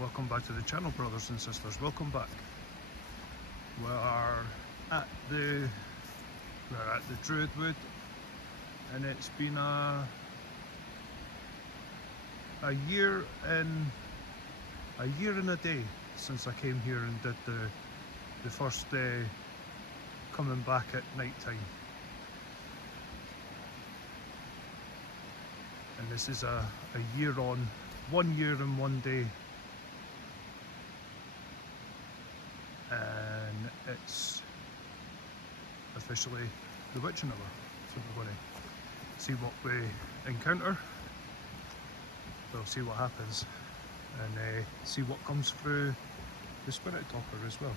Welcome back to the channel, brothers and sisters. Welcome back. We're at the Druid Wood, and it's been a year and a day since I came here and did the first day coming back at night time. And this is a year on, 1 year and 1 day, and it's officially the witching hour. So we're going to see what we encounter. We'll see what happens and see what comes through the spirit topper as well.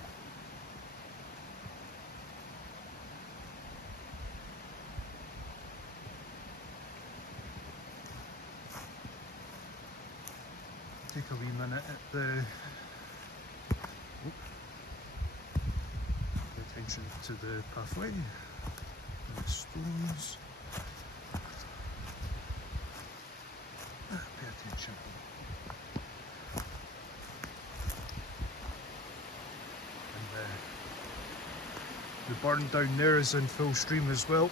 Take a wee minute at pay attention to the pathway and the stones. Pay attention. And the burn down there is in full stream as well.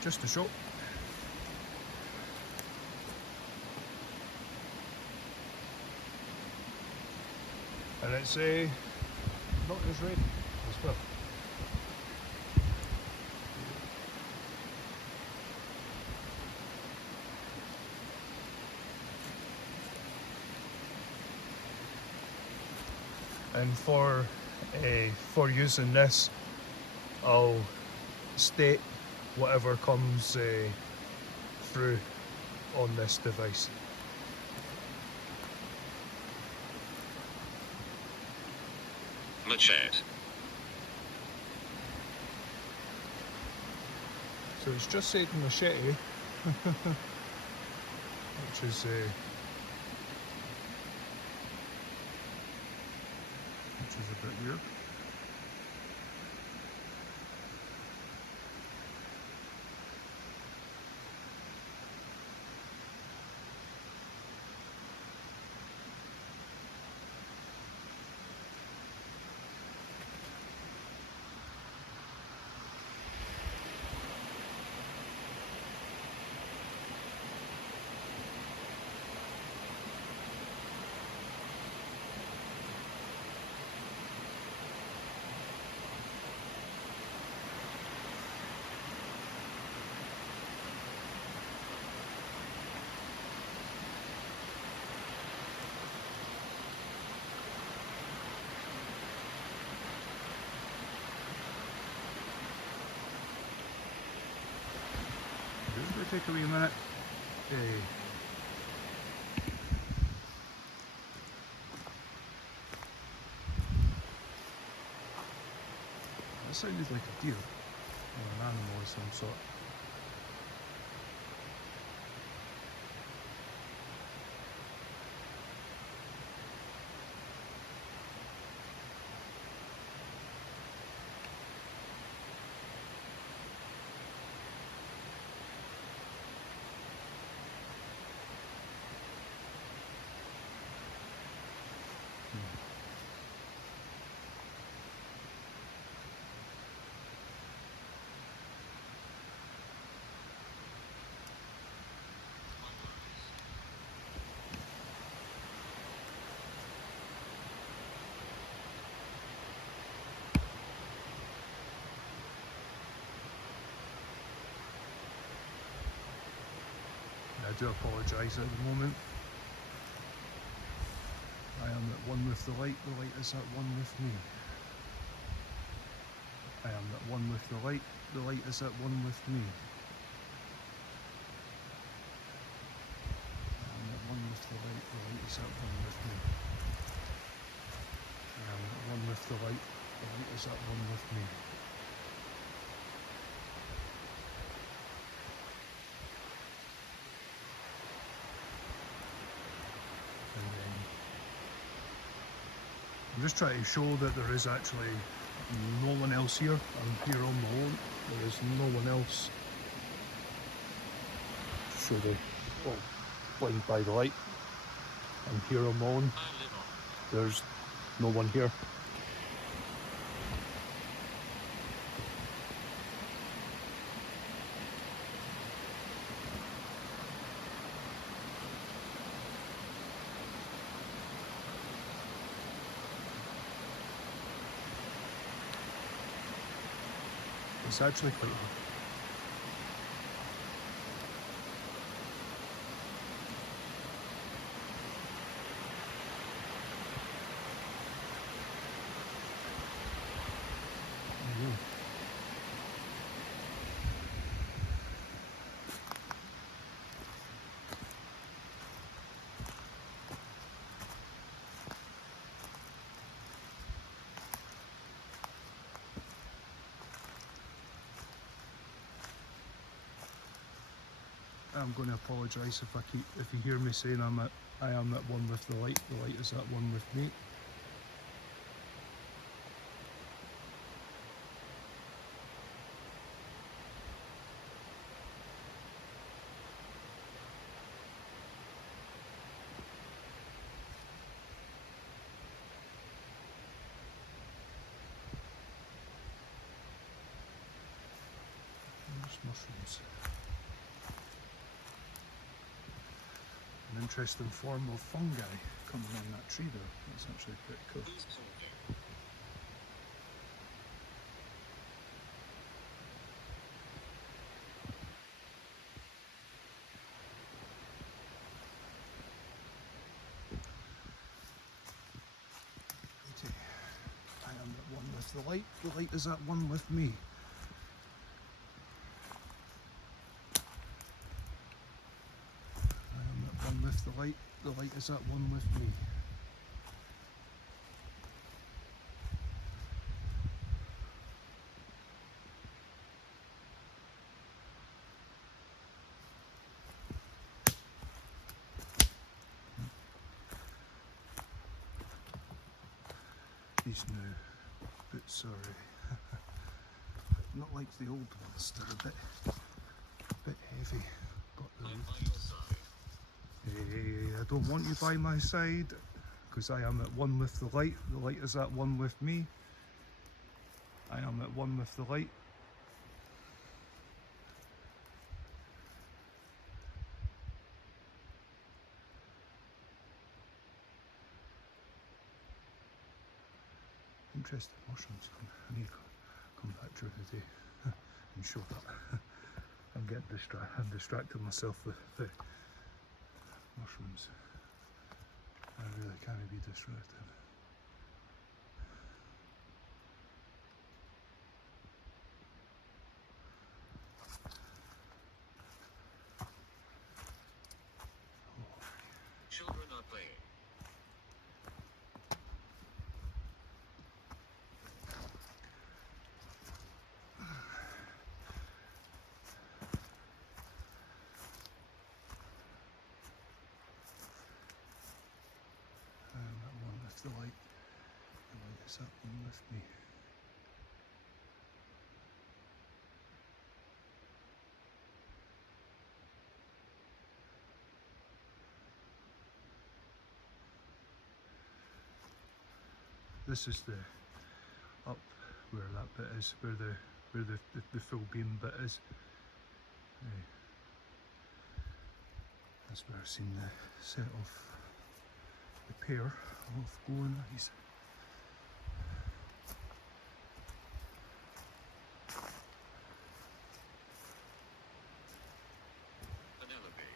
Just a shot. And it's not as ready as well. And for using this, I'll state whatever comes through on this device. Machete. So it's just said machete, which is a bit weird. It's going to take a wee minute. That sounded like a deer or an animal of some sort. I do apologise at the moment. I am at one with the light is at one with me. I am at one with the light is at one with me. I am at one with the light is at one with me. I am at one with the light is at one with me. I'm just trying to show that there is actually No one else here. I'm here on my own. There is no one else. Show the blind by the light. I'm here on my own. There's no one here. It's actually quite hard. I'm going to apologise if you hear me saying I am at one with the light. The light is at one with me. There's mushrooms. An interesting form of fungi coming on that tree there. That's actually pretty cool. I am at one with the light. The light is at one with me. With the light is at one with me. These new boots are not like the old ones, they're a bit heavy. I don't want you by my side, because I am at one with the light. The light is at one with me. I am at one with the light. Interesting mushrooms. I need to come back during the day and show that. I'm distracting myself with the mushrooms. I really can't be distracted. Children are playing. I am at one with the light. The light is at one with me. This is the up where that bit is, where the full beam bit is. That's where I've seen the set of the pair of glowing eyes. Penelope.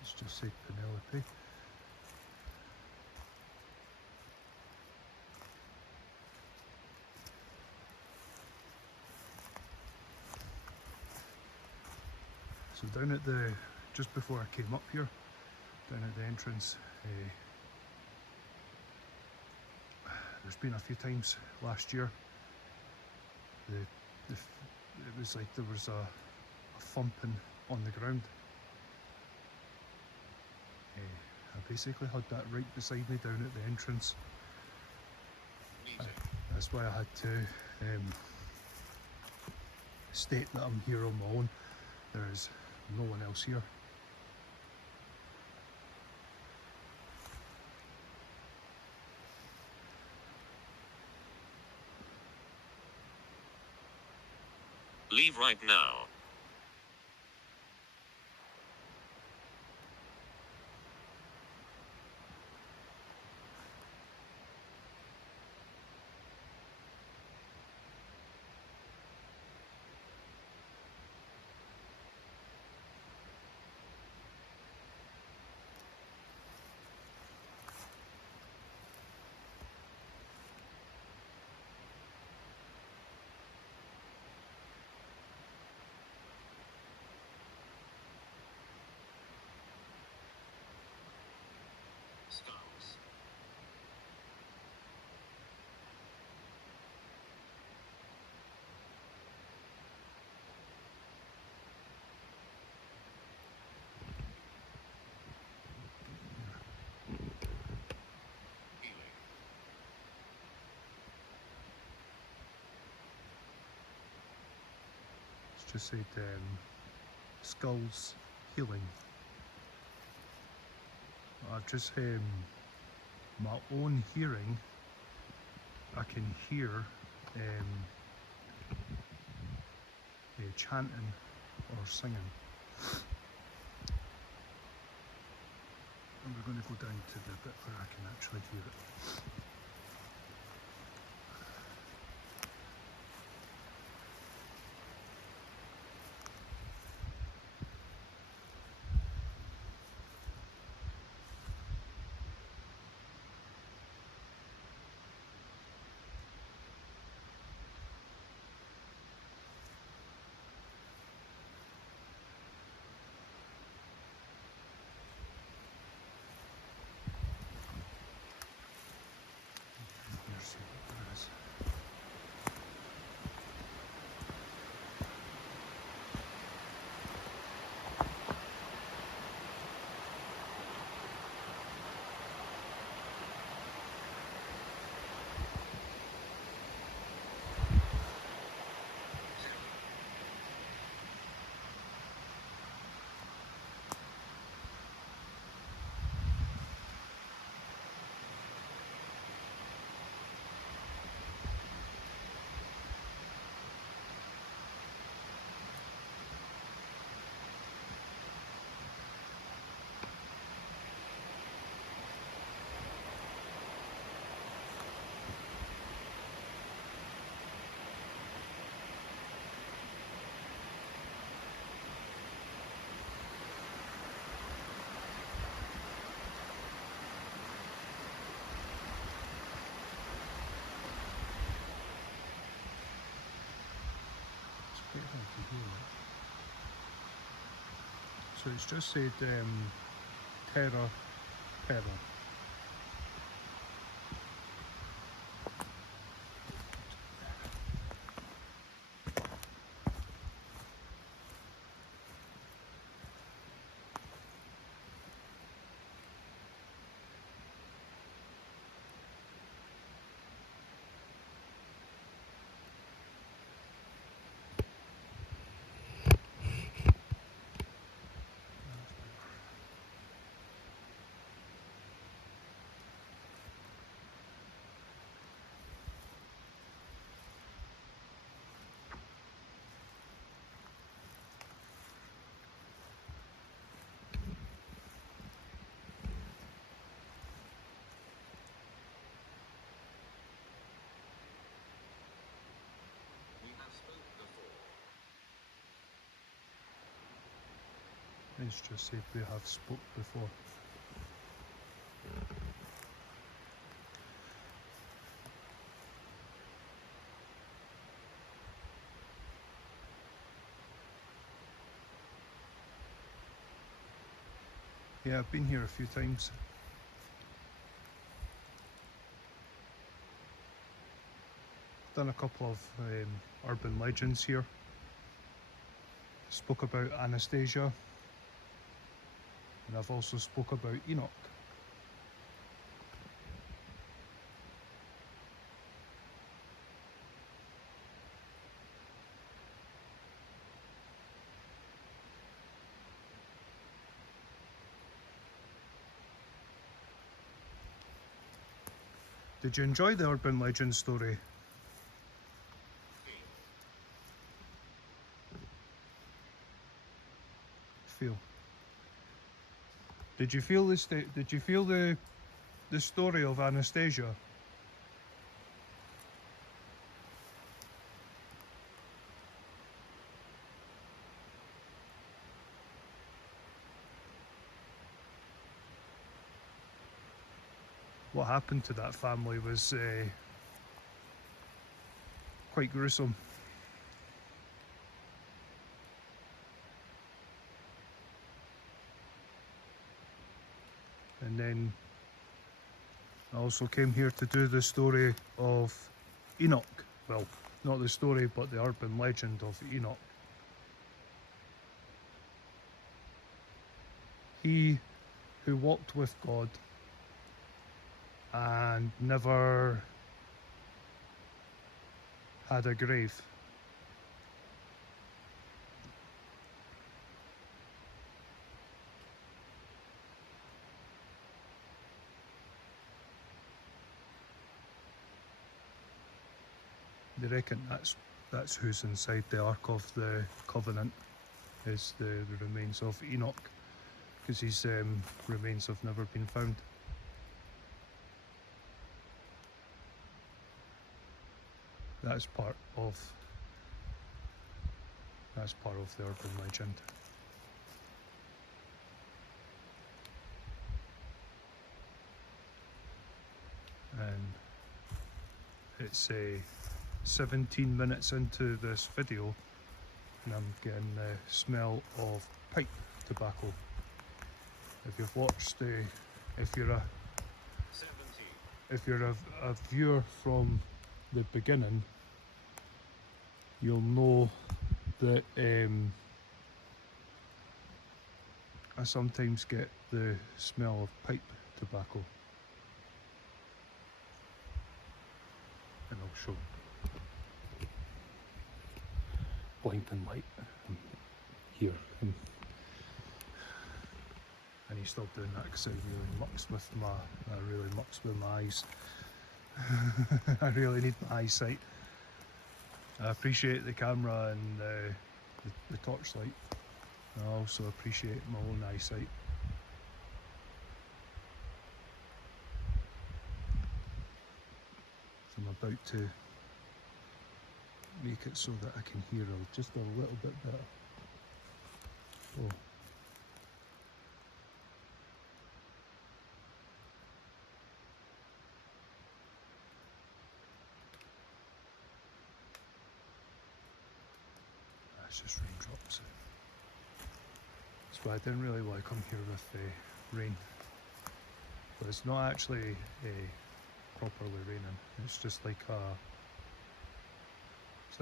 Let's just say Penelope. So down at just before I came up here, down at the entrance, there's been a few times last year, it was like there was a thumping on the ground. I basically had that right beside me down at the entrance. That's why I had to state that I'm here on my own. There's no one else here. Leave right now. Skulls. Healing. It's just said skulls healing. I've just my own hearing. I can hear chanting or singing. And we're going to go down to the bit where I can actually hear it. Let's see what there is. So it's just said Terra Perra. We have spoken before. It's just said we have spoke before. Yeah, I've been here a few times. Done a couple of urban legends here. Spoke about Anastasia, and I've also spoke about Enoch. Did you enjoy the urban legend story? Feel. Did you feel Did you feel the story of Anastasia? What happened to that family was quite gruesome. And then I also came here to do the story of Enoch. Well, not the story, but the urban legend of Enoch. He who walked with God and never had a grave. They reckon that's who's inside the Ark of the Covenant, is the remains of Enoch, because his remains have never been found. That's part of the urban legend. And it's 17 minutes into this video and I'm getting the smell of pipe tobacco. If you've watched if you're a viewer from the beginning, you'll know that I sometimes get the smell of pipe tobacco. And I'll show blinking light here. I need to stop doing that because it really mucks with my eyes. I really need my eyesight. I appreciate the camera and the torchlight. I also appreciate my own eyesight. So I'm about to make it so that I can hear just a little bit better. Oh. That's just raindrops. That's why I didn't really want to come here with rain. But it's not actually properly raining. It's just like it's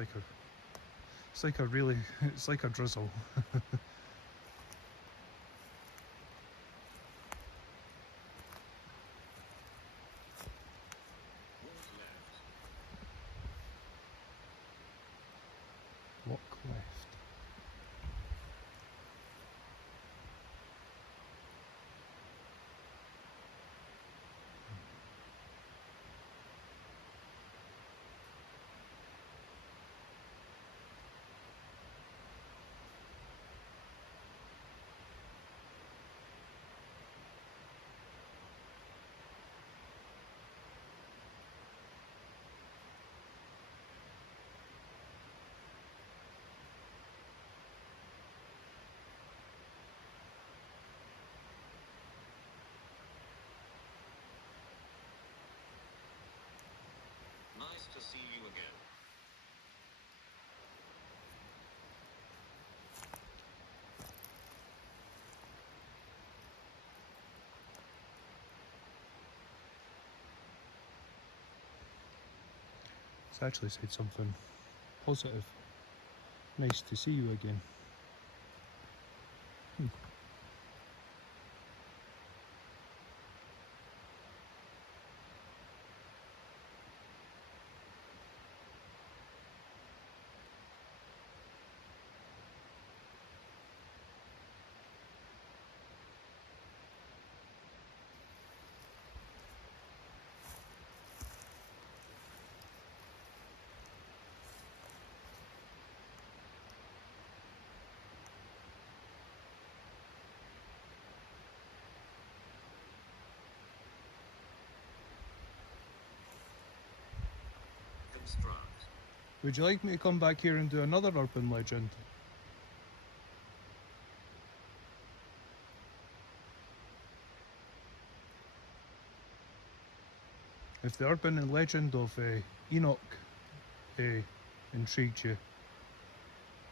like a drizzle. Walk left. Nice to see you again. It's actually said something positive. Nice to see you again. instruct. Would you like me to come back here and do another urban legend? If the urban legend of Enoch intrigued you,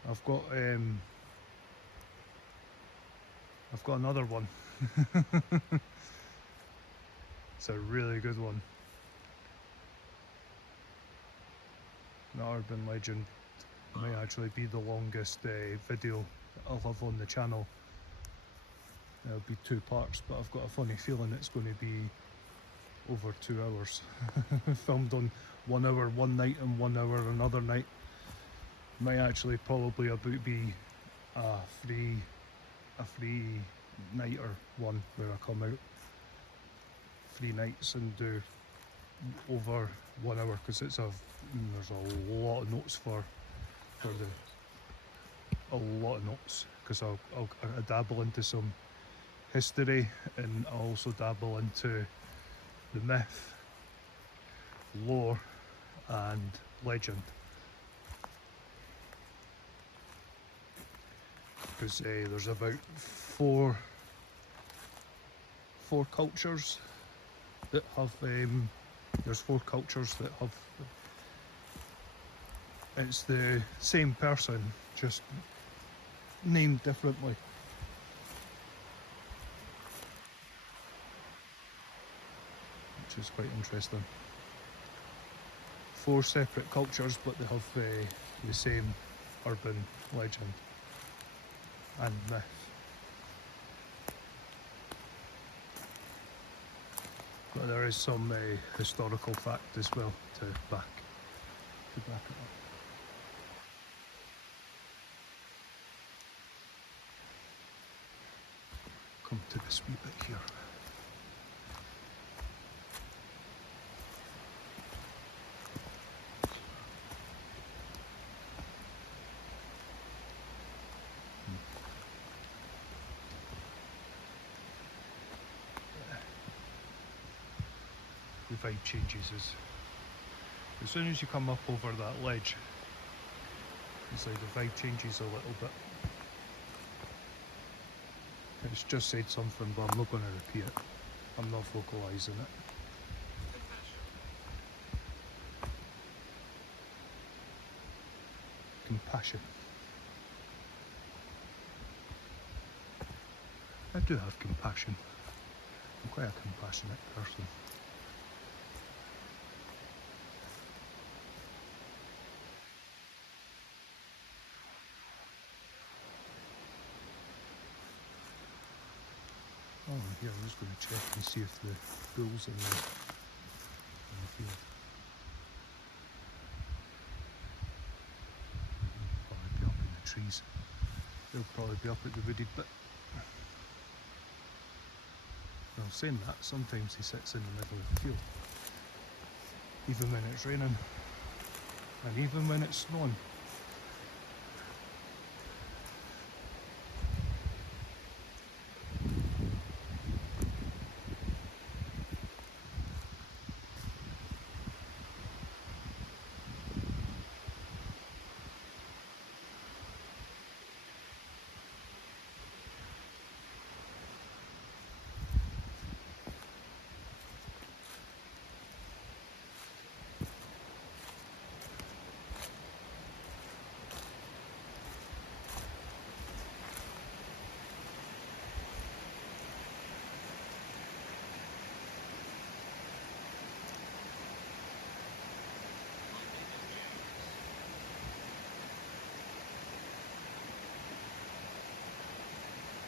I've got another one. It's a really good one. The urban legend might actually be the longest video I'll have on the channel. It'll be 2 parts, but I've got a funny feeling it's going to be over 2 hours. Filmed on 1 hour one night and 1 hour another night. Might actually probably about be a free nighter one where I come out 3 nights and do over 1 hour, because there's a lot of notes because I dabble into some history, and I also dabble into the myth, lore and legend, because there's about four cultures that have there's 4 cultures that have, it's the same person just named differently. Which is quite interesting. 4 separate cultures, but they have the same urban legend and myth. But there is some historical fact as well to back it up. Come to this wee bit here. The vibe changes as soon as you come up over that ledge. It's like the vibe changes a little bit. It's just said something, but I'm not going to repeat it. I'm not vocalising it. Compassion. I do have compassion. I'm quite a compassionate person. Oh, here, I'm just going to check and see if the bull's in the field. Probably be up in the trees. They'll probably be up at the wooded bit. Well, saying that, sometimes he sits in the middle of the field. Even when it's raining. And even when it's snowing.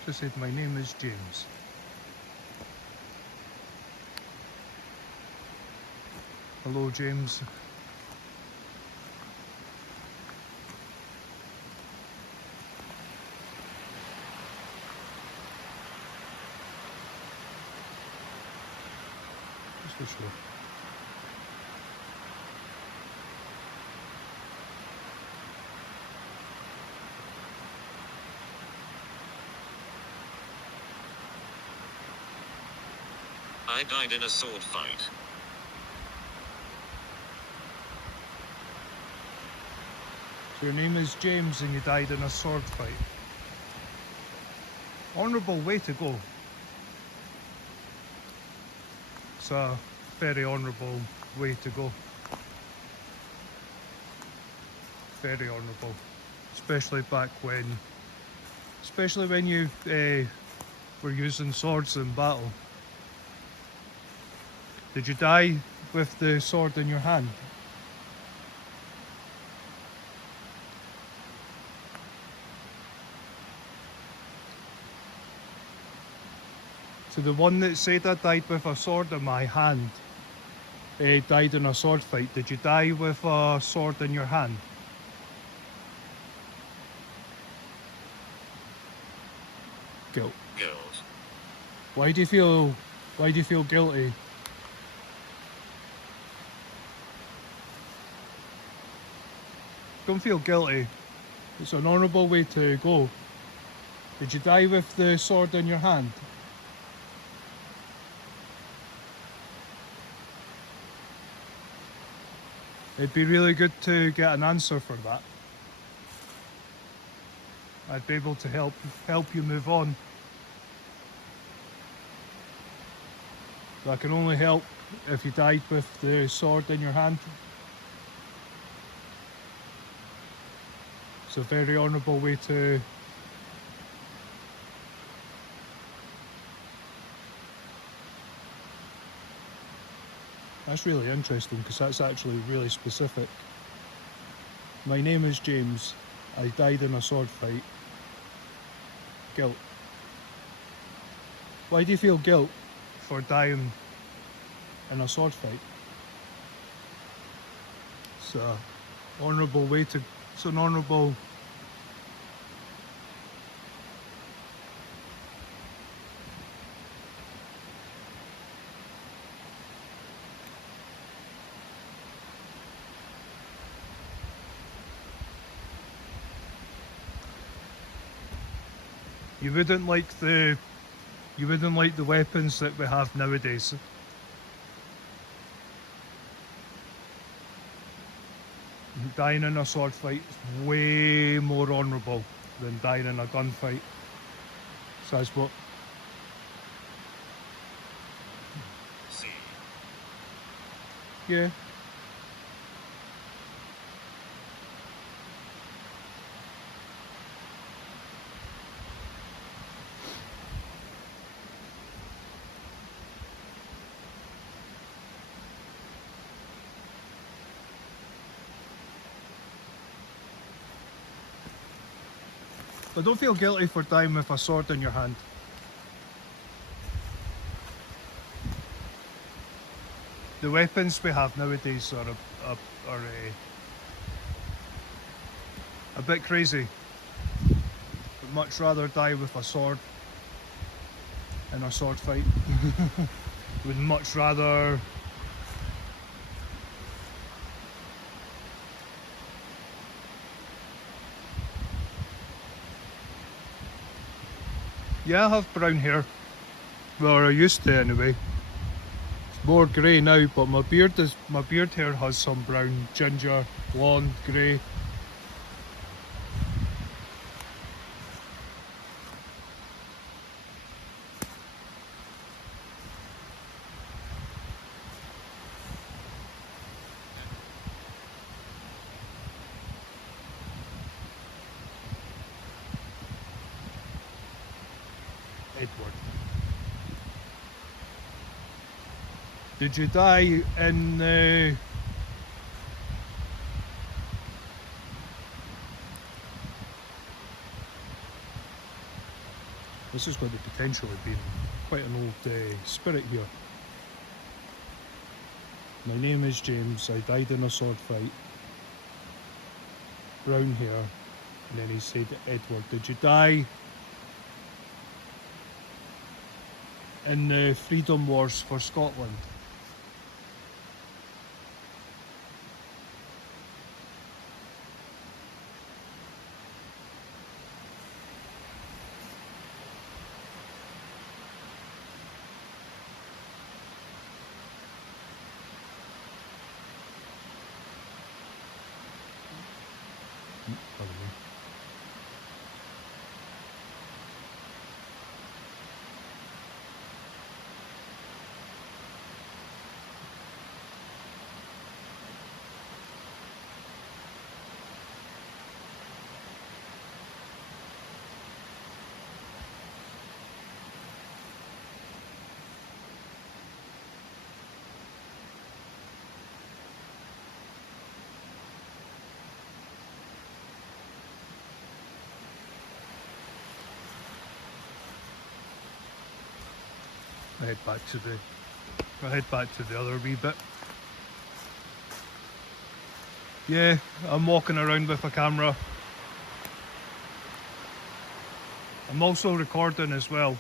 Just said, my name is James. Hello, James. Just for sure. I died in a sword fight. Your name is James and you died in a sword fight. Honourable way to go. It's a very honourable way to go. Very honourable. Especially when you were using swords in battle. Did you die with the sword in your hand? So the one that said I died with a sword in my hand died in a sword fight. Did you die with a sword in your hand? Guilt. Girls. Why do you feel guilty? Don't feel guilty. It's an honourable way to go. Did you die with the sword in your hand? It'd be really good to get an answer for that. I'd be able to help you move on. But I can only help if you died with the sword in your hand. It's a very honourable way to... That's really interesting because that's actually really specific. My name is James. I died in a sword fight. Guilt. Why do you feel guilt for dying in a sword fight? It's an honourable way to... It's an honourable... You wouldn't like the weapons that we have nowadays. Dying in a sword fight is way more honourable than dying in a gunfight. So that's what... See. Yeah. But don't feel guilty for dying with a sword in your hand. The weapons we have nowadays are a bit crazy. I'd much rather die with a sword in a sword fight. Would much rather... Yeah, I have brown hair. Well, I used to anyway. It's more grey now, but my beard hair has some brown, ginger, blonde, grey. Edward. Did you die in This is going to potentially be quite an old spirit here. My name is James. I died in a sword fight. Brown hair. And then he said, Edward, did you die in the Freedom Wars for Scotland? I'll head back to the other wee bit. Yeah, I'm walking around with a camera. I'm also recording as well.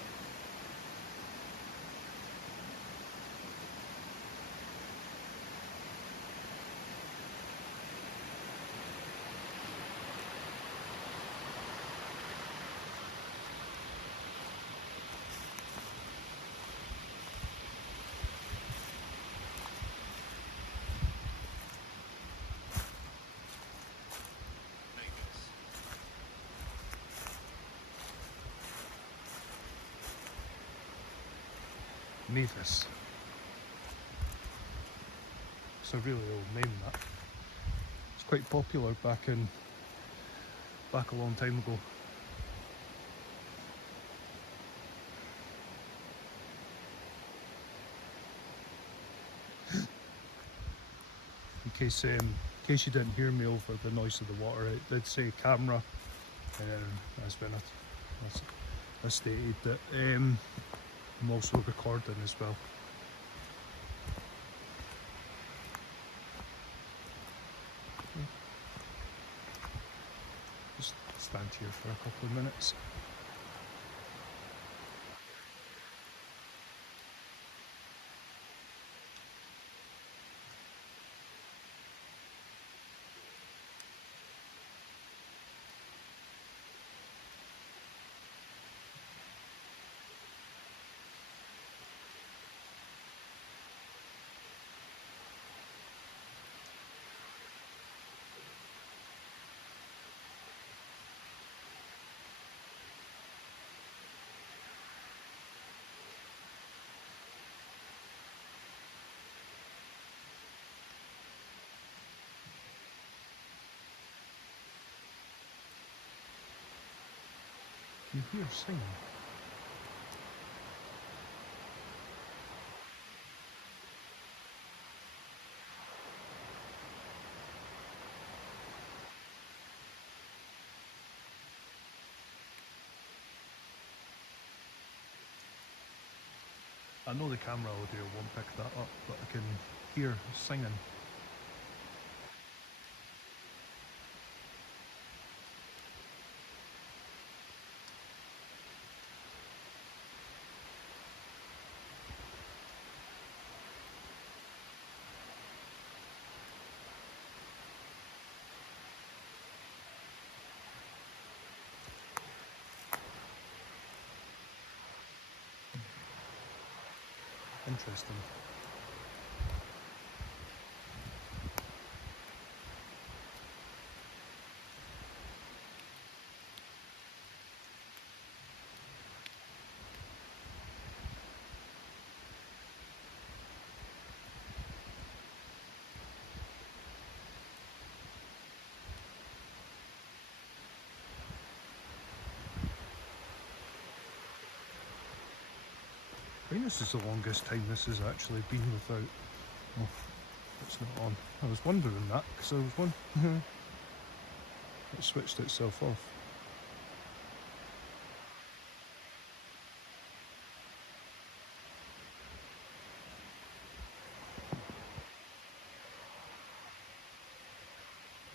Mavis. It's a really old name, that. It's quite popular back a long time ago. In case you didn't hear me over the noise of the water, it did say camera, and that's when I stated that I'm also recording as well. Just stand here for a couple of minutes. You hear singing. I know the camera audio won't pick that up, but I can hear singing. Interesting. I think this is the longest time this has actually been without. Oh, it's not on. I was wondering that because I was it switched itself off.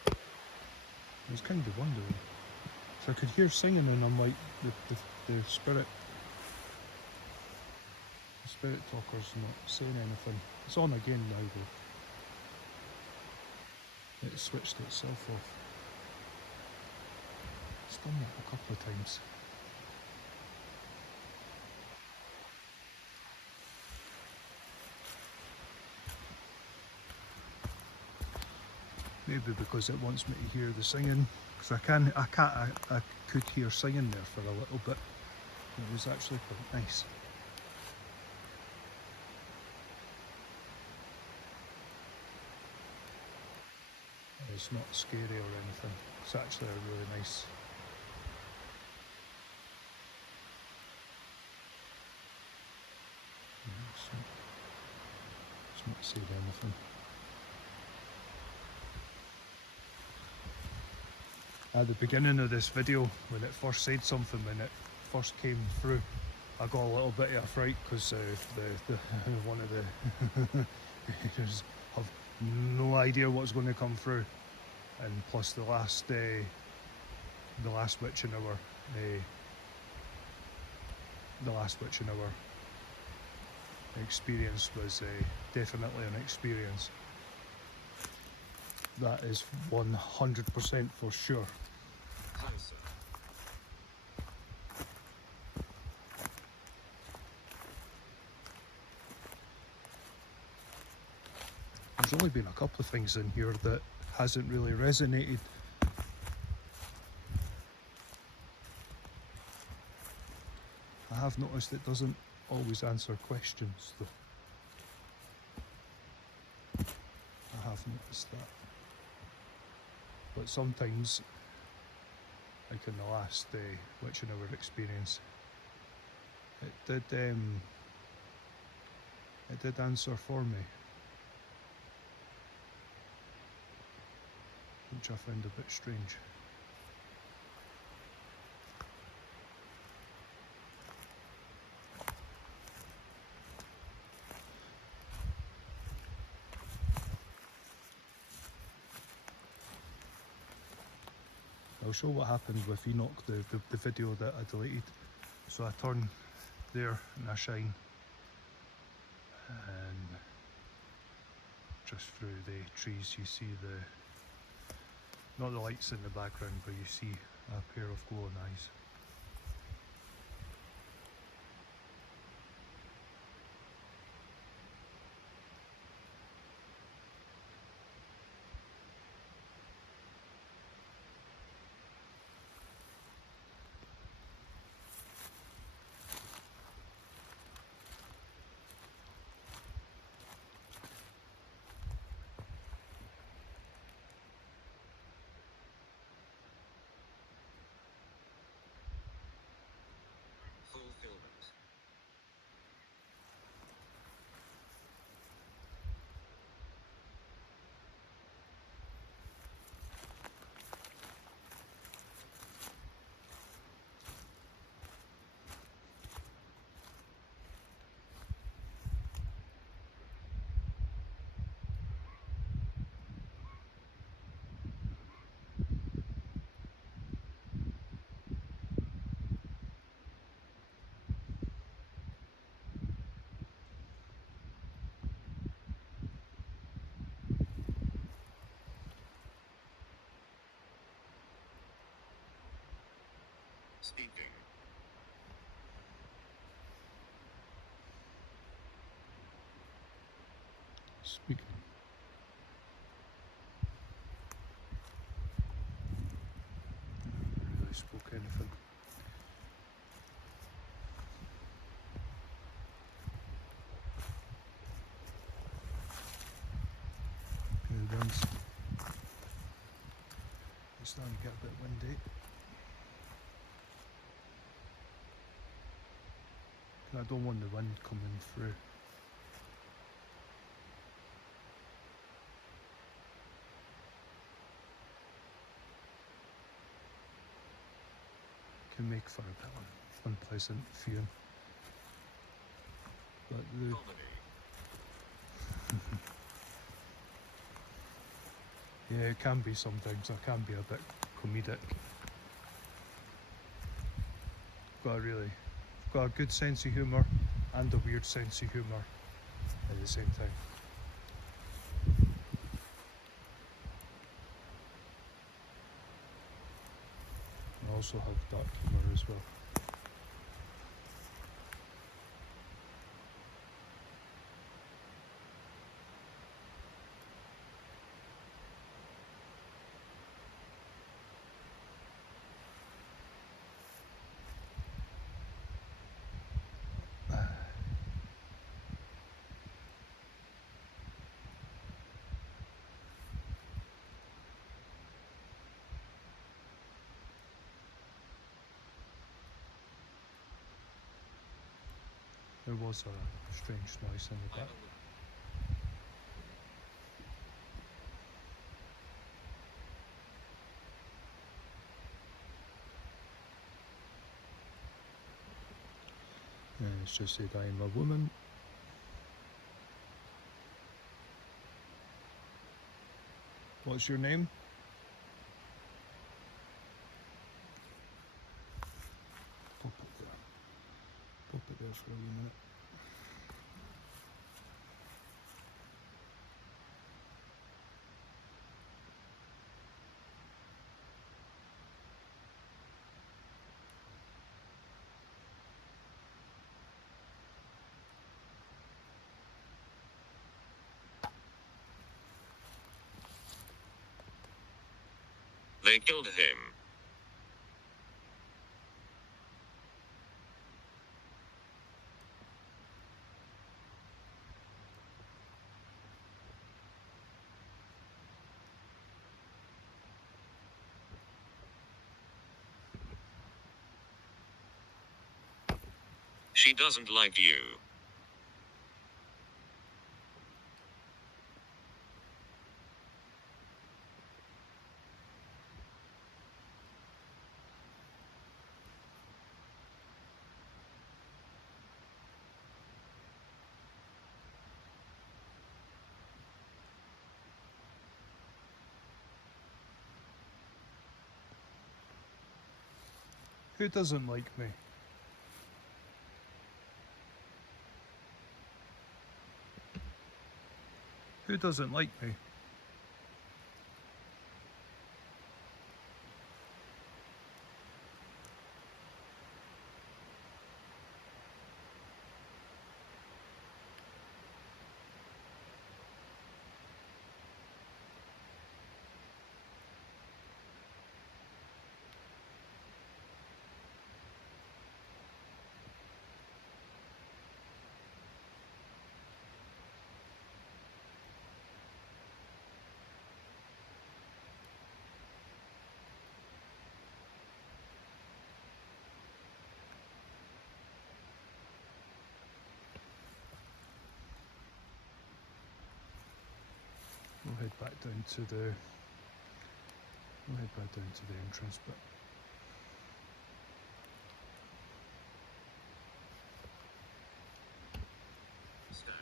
I was kind of wondering. So I could hear singing, and I'm like, the spirit talker's not saying anything. It's on again now though. It switched itself off. It's done that a couple of times. Maybe because it wants me to hear the singing. Because I could hear singing there for a little bit. It was actually quite nice. It's not scary or anything. It's actually a really nice. It's not saying anything. At the beginning of this video, when it first said something, when it first came through, I got a little bit of a fright because the one of the just have no idea what's going to come through, and plus the last witching hour, the last witching hour experience was definitely an experience. That is 100% for sure. Closer. There's only been a couple of things in here that hasn't really resonated. I have noticed it doesn't always answer questions though. I have noticed that. But sometimes, like in the last witching hour experience, it did answer for me, which I found a bit strange. I'll show what happened with Enoch, the video that I deleted. So I turn there and I shine, and just through the trees you see not the lights in the background, but you see a pair of glowing eyes. Fulfillment. Speaking. Speaking. I haven't really spoke anything. The wind's it's starting to get a bit windy. And I don't want the wind coming through. Can make for a bit of unpleasant viewing. But the yeah, it can be sometimes. I can be a bit comedic. Got a good sense of humour and a weird sense of humour at the same time. I also have dark humour as well. There was a strange noise in the back. Let's just say I am a woman. What's your name? Pop it there. Pop it there for a wee minute. They killed him. She doesn't like you. Who doesn't like me? Who doesn't like me? We'll head back down to the entrance bit. Stand.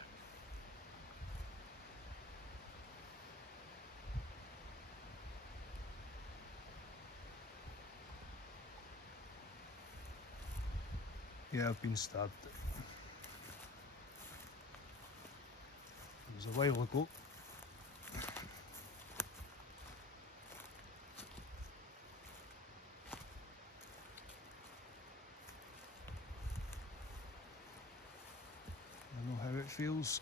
Yeah, I've been stabbed. It was a while ago. I know how it feels.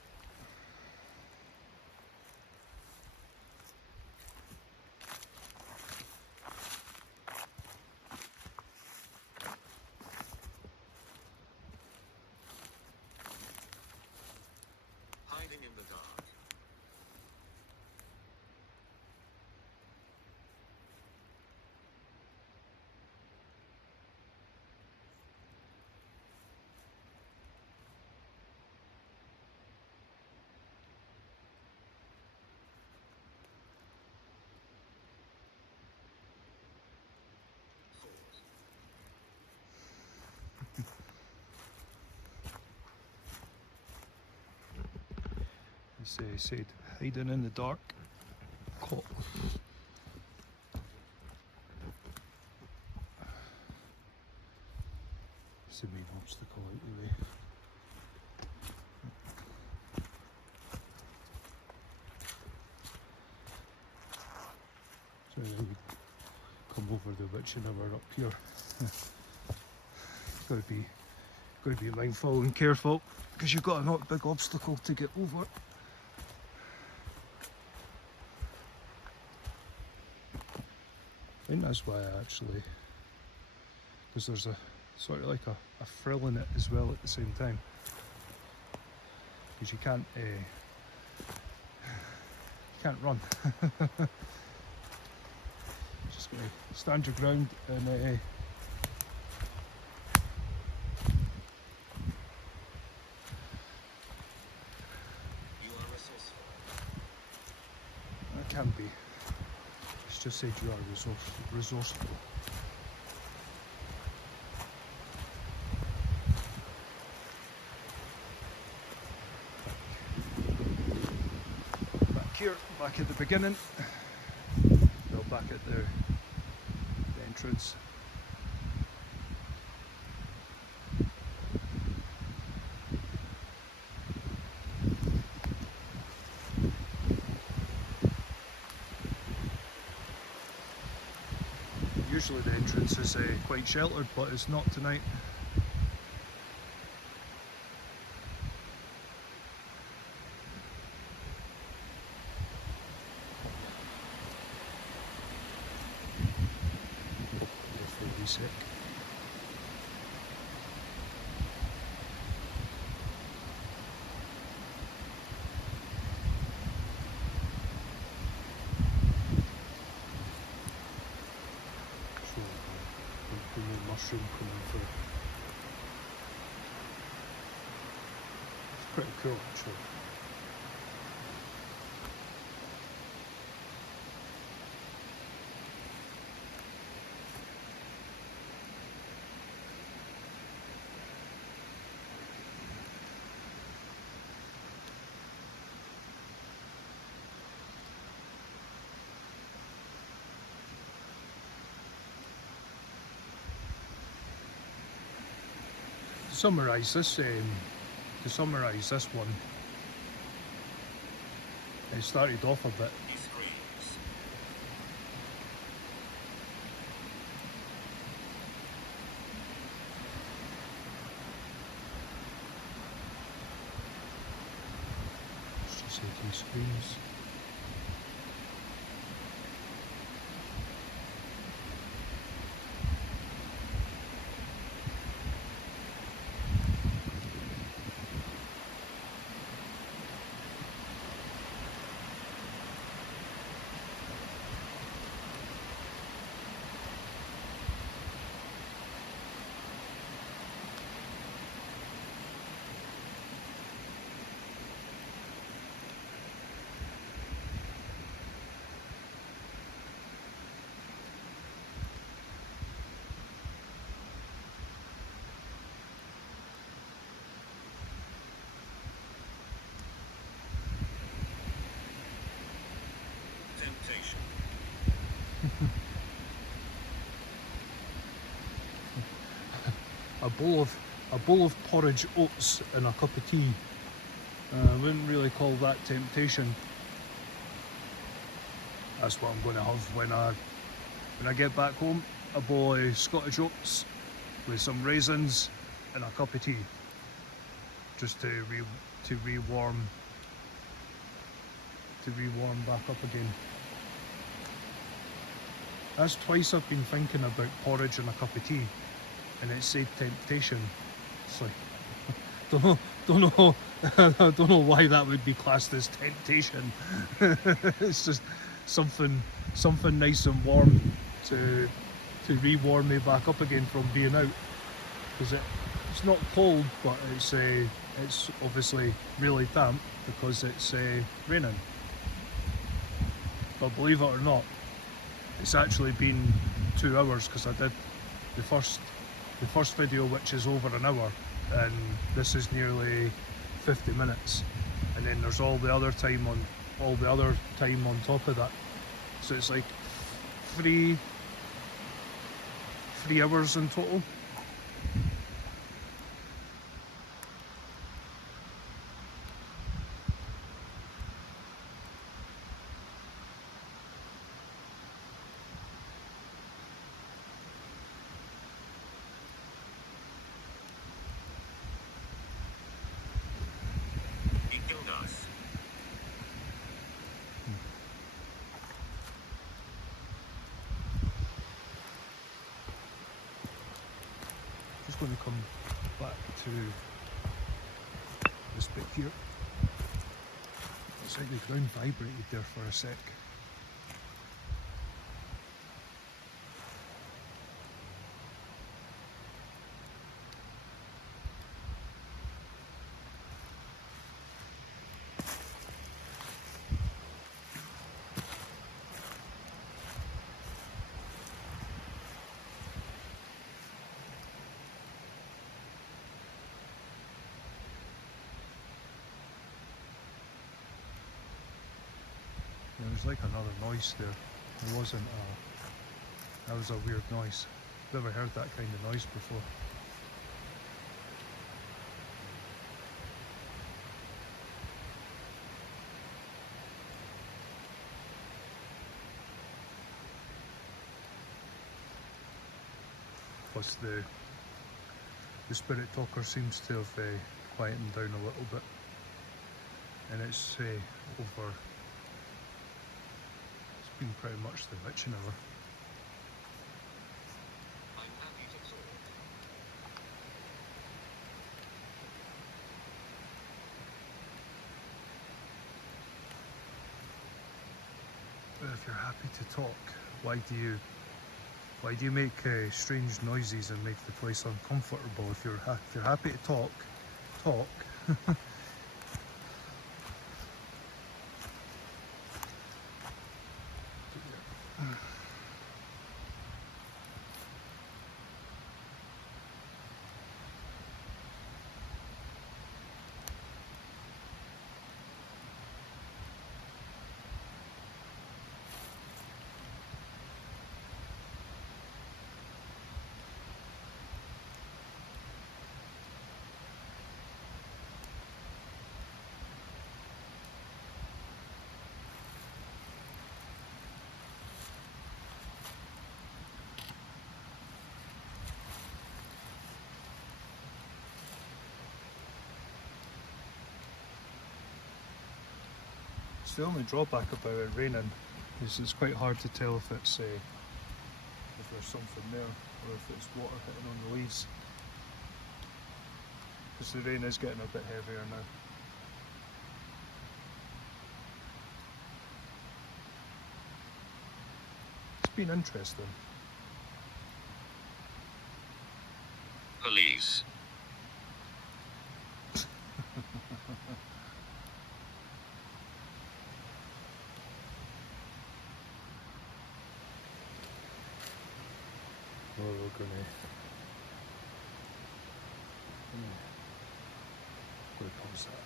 Hiding in the dark. Forward. He said, hiding in the dark. Caught. It's the main obstacle out the way. So now we come over the witching hour up here. Got to be mindful and careful because you've got a not big obstacle to get over. I think that's why I actually, because there's a sort of like a thrill in it as well at the same time, because you can't run. Just gonna stand your ground and You are resourceful. that can be. It's just said you are resourceful. Forward. 1 back at the beginning, no, back at the entrance. Usually the entrance is quite sheltered, but it's not tonight. Sick. So, more mushroom coming through. It's pretty cool actually. To summarise this one, it started off a bit. He screams. Let's just say he screams. Temptation. A bowl of porridge oats and a cup of tea. I wouldn't really call that temptation. That's what I'm going to have when I get back home. A bowl of Scottish oats with some raisins and a cup of tea, just to rewarm back up again. That's twice I've been thinking about porridge and a cup of tea, and it said temptation. It's like, I don't know why that would be classed as temptation. It's just something nice and warm to rewarm me back up again from being out, because it's not cold, but it's obviously really damp because it's raining. But believe it or not, it's actually been 2 hours, because I did the first video, which is over an hour, and this is nearly 50 minutes, and then there's all the other time on top of that, so it's like 3 hours in total. He killed us. Just going to come back to this bit here. It's like the ground vibrated there for a sec. There's like another noise there. There wasn't a... That was a weird noise. Never heard that kind of noise before. Plus the spirit talker seems to have quietened down a little bit, and it's over. It's been pretty much the witching hour. I'm happy to talk. But if you're happy to talk, why do you make strange noises and make the place uncomfortable? If you're happy to talk, talk. The only drawback about it raining is it's quite hard to tell if it's if there's something there or if it's water hitting on the leaves, because the rain is getting a bit heavier now. It's been interesting. Police. Oh, we're gonna pause that.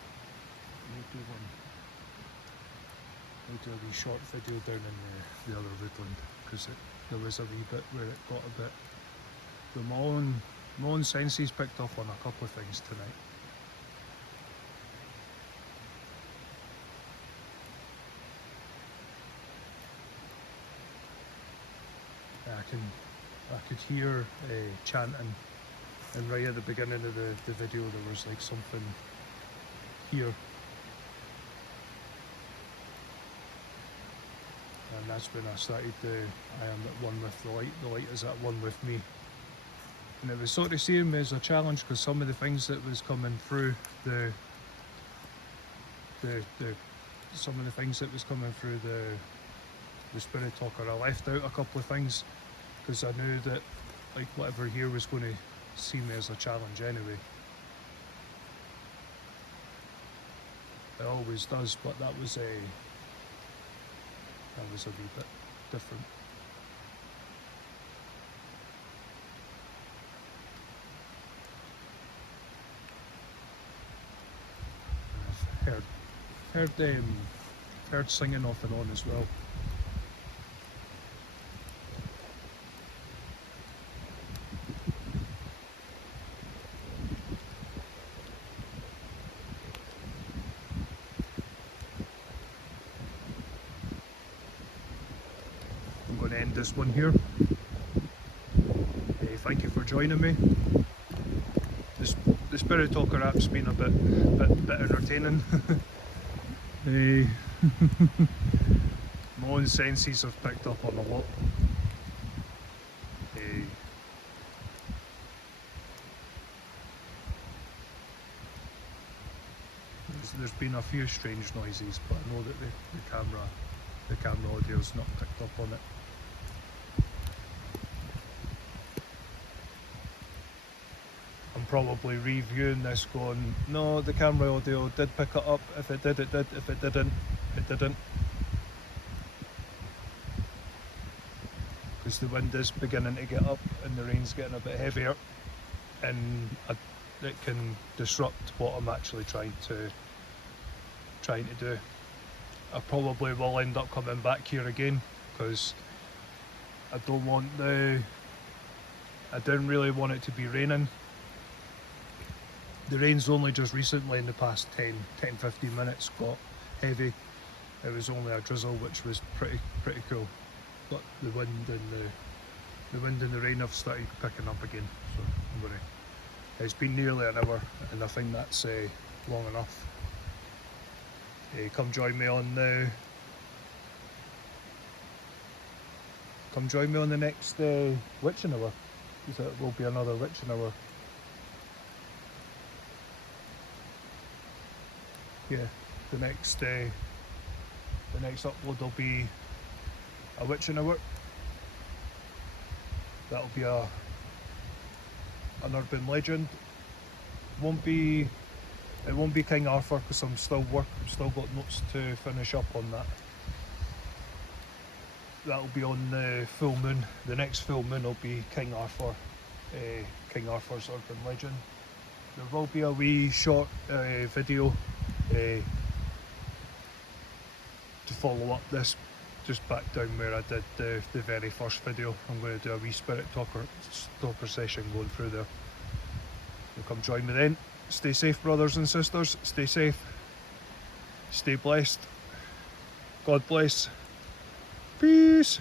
We'll do a wee short video down in the other woodland, because there was a wee bit where it got a bit... My own senses picked up on a couple of things tonight. I could hear chanting, and right at the beginning of the video there was like something here, and that's when I started I am at one with the light is at one with me, and it was sort of seeing me as a challenge, because some of the things that was coming through some of the things that was coming through the spirit talker, I left out a couple of things because I knew that like whatever here was going to see me as a challenge anyway. It always does, but that was a wee bit different. I've heard singing off and on as well. I'm going to end this one here. Thank you for joining me. The Spirit Talker app's been a bit entertaining. My own senses have picked up on a lot. There's been a few strange noises, but I know that the camera audio's not picked up on it. I'm probably reviewing this going, no, the camera audio did pick it up. If it did, it did. If it didn't, it didn't. Because the wind is beginning to get up and the rain's getting a bit heavier, and it can disrupt what I'm actually trying to do. I probably will end up coming back here again, because I don't want I didn't really want it to be raining. The rain's only just recently, in the past 10-15 minutes, got heavy. It was only a drizzle, which was pretty cool. But the wind and the rain have started picking up again. So I'm gonna. It's been nearly an hour, and I think that's long enough. Come join me on the. Come join me on the next witching hour. Because it will be another witching hour. Yeah, the next upload will be a witching hour. That'll be an urban legend. It won't be King Arthur, because I'm still got notes to finish up on that. That'll be on the full moon. The next full moon will be King Arthur, King Arthur's urban legend. There will be a wee short video to follow up this, just back down where I did the very first video. I'm going to do a wee spirit talker session going through there. So come join me then. Stay safe, brothers and sisters. Stay safe. Stay blessed. God bless. Peace.